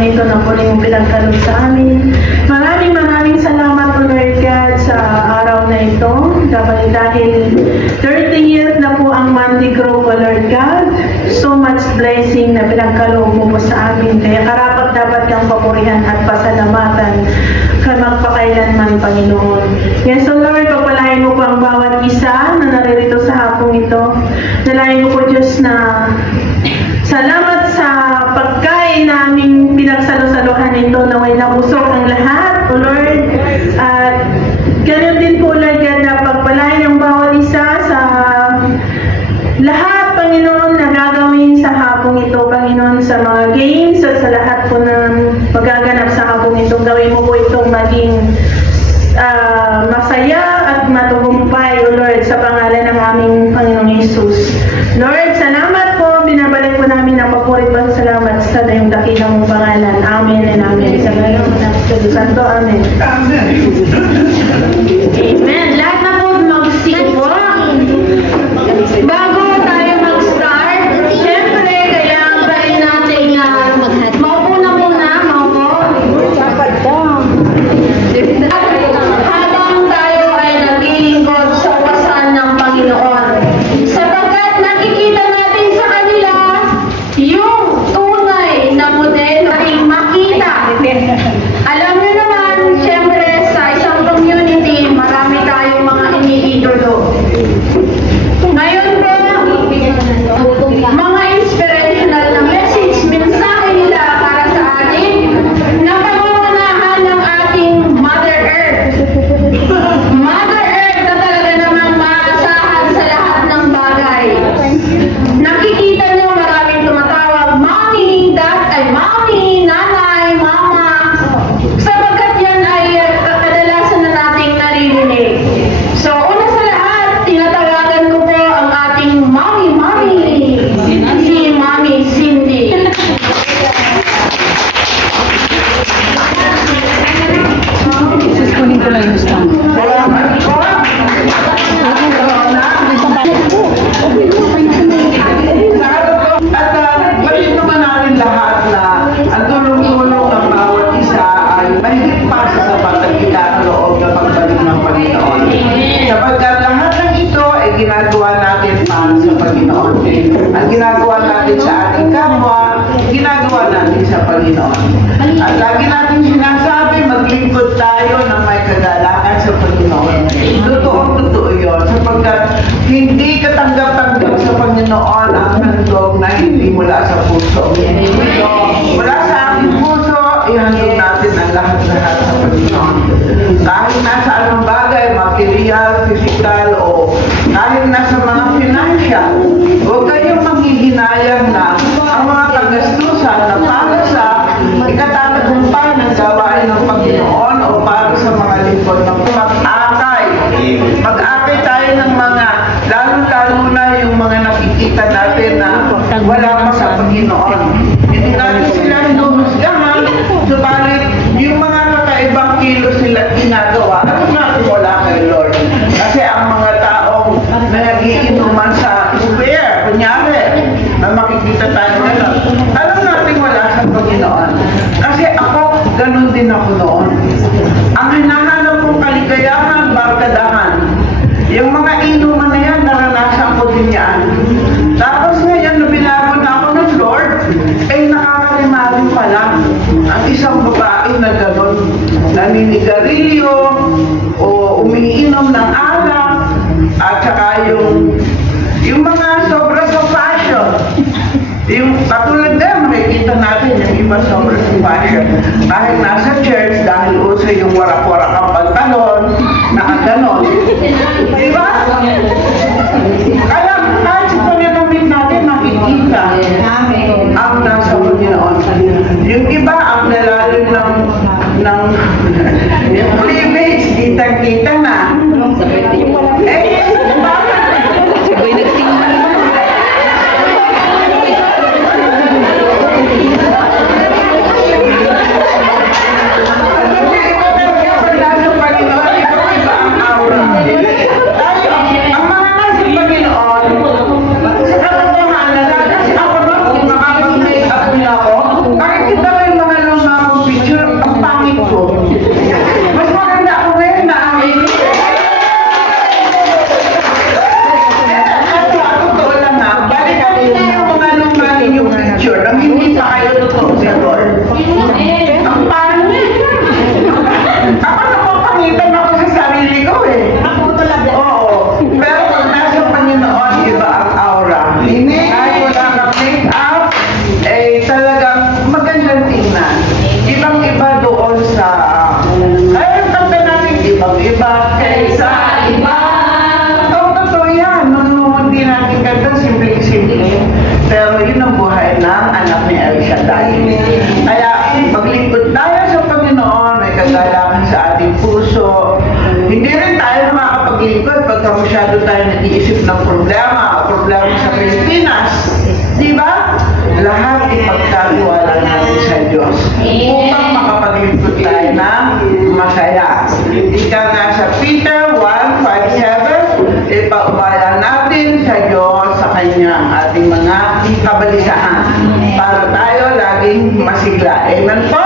na ito na po yung pinagkalog sa amin. Maraming salamat po Lord God sa araw na ito. Dahil 30 years na po ang Monday Grow po Lord God. So much blessing na pinagkalog mo po sa amin. Kaya karapat dapat kang papurihan at pasalamatan magpakailanman, Panginoon. Yes, so Lord, pagpalain mo po ang bawat isa na naririto sa hapong ito. Dalayan mo po Diyos na salamat sa pagkain naming pinagsalo-saluhan ito na may nabusog ang lahat, O Lord. At ganyan din po Lord God na pagpalain ang bawat isa sa lahat, Panginoon, na gagawin sa hapong ito, Panginoon, sa mga games at sa lahat po na magaganap sa hapong ito. Gawin mo po itong maging masaya at matagumpay, O Lord, sa pangalan ng aming Panginoong Jesus. Lord, salamat po. Binabalik po namin ang papurit at salamat sa dayong dakilang mong pangalan. Amen and amen. Sa ngayon mo na Espiritu Santo. Amen. Amen. Amen. Lahat na po mag-sing po. Bago tayo mag-start, syempre, kailangan natin maupo na muna, maupo. Habang tayo ay naglilingkod sa pasan ng Panginoon. Sapagkat nakikita natin sa kanila yung tunay na modelo ating makita. Alam niyo naman, syempre, sa isang community, marami tayong mga iniidolo. Ngayon po, mga inspirational na message, mensahe nila para sa atin na pangungunahan ng ating Mother Earth. Mother Earth na talaga namang maasahan sa lahat ng bagay. Nakikita niyo maraming tumatawag, Mommy, Dad, ay Mommy, Nanay, Mama. Sapagkat yan ay kadalasan na nating naririnig. So, una sa lahat, tinatawagan ko po ang ating Mommy, si Mommy Cindy. Kunin ko lang yung stand. At balik naman natin lahat na ang tulong-tulong ng bawat isa ay mahigit pa sa pagkakita ng loob na pagbalik ng Panginoon. Sapagkat lahat ng ito ay ginagawa natin para sa Panginoon. Ang ginagawa natin sa ating kapwa, ginagawa natin sa Panginoon. At lagi natin sinasabi, maglingkod tayo ng may kagalakan sa Panginoon. Totoo yun. Sapagkat hindi katanggap-tanggap sa Panginoon ang handog na hindi mula sa puso. So, mula sa ating puso, ihandog natin ang lahat-lahat sa Panginoon. Kahit nasa anong bagay, material, physical, o kahit nasa mga financial, huwag kayong manghihinayang na ang mga kagastusan na para sa ikatatagumpay ng gawain ng Panginoon o para sa mga lingkod ng mag-akay. Mag-akay tayo ng mga, lalo-lalo na yung mga nakikita natin na wala pa sa Panginoon. Hindi natin sila hinuhusgahan, subalit yung mga kakaibang kilos nila ginagawa, alam natin wala kay Lord. Kasi ang mga taong na nagiinuman sa square, kunyari, na makikita tayo nila, alam natin wala sa Panginoon. Kasi ako, ganun din ako noon. Ang hinahanap kong kaligayahan, barkadahan. Yung mga inuman na yan, naranasan ko din yan. Tapos ngayon, na binago na ako ng Lord, ay nakakalima din pala ang isang babae na gano'n, naninigarilyo, o umiinom ng alak, at saka yung mga sobra sa fashion. Yung katulad na, makikita natin yung iba sobra sa fashion. Kahit nasa church, dahil uso yung warak-warak ang pantalon, nakaganon. Diba? Kaya kahit sa pagkakabit natin, makikita ang nasa Panginoon. Yung iba, ang nalalim ng yung cleavage, kitang-kita na. Bakit? Sabay nagtingin. Ang mga nasa Panginoon, sa katotohanan, lalo ako makapag-make up nang hindi pa kayo totoo sa Lord. Ang pangit! Ako napapangitan ako sa sarili ko eh. Oo. Pero pag nasa Panginoon, iba ang aura. Kahit wala kang make-up, eh talagang magandang tingnan. Ibang-iba doon sa... Kaya tanda natin, ibang-iba kaysa iba. Totoo yan. Nung hindi natin ganda, simple-simple. Pero yun ang buhay ng anak ni El Shaddai. Kaya paglingkod tayo sa Panginoon, may kagalakan sa ating puso. Hindi rin tayo makakapaglingkod pagka masyado tayo nag-iisip ng problema sa Pilipinas. Di ba? Lahat ipagkatiwala natin sa Diyos upang makapaglingkod tayo ng masaya. Ika nga sa Peter 1:5-7, ipaubaya natin sa Diyos sa Kanyang ating mga kabalisahan para tayo laging masigla. Amen po?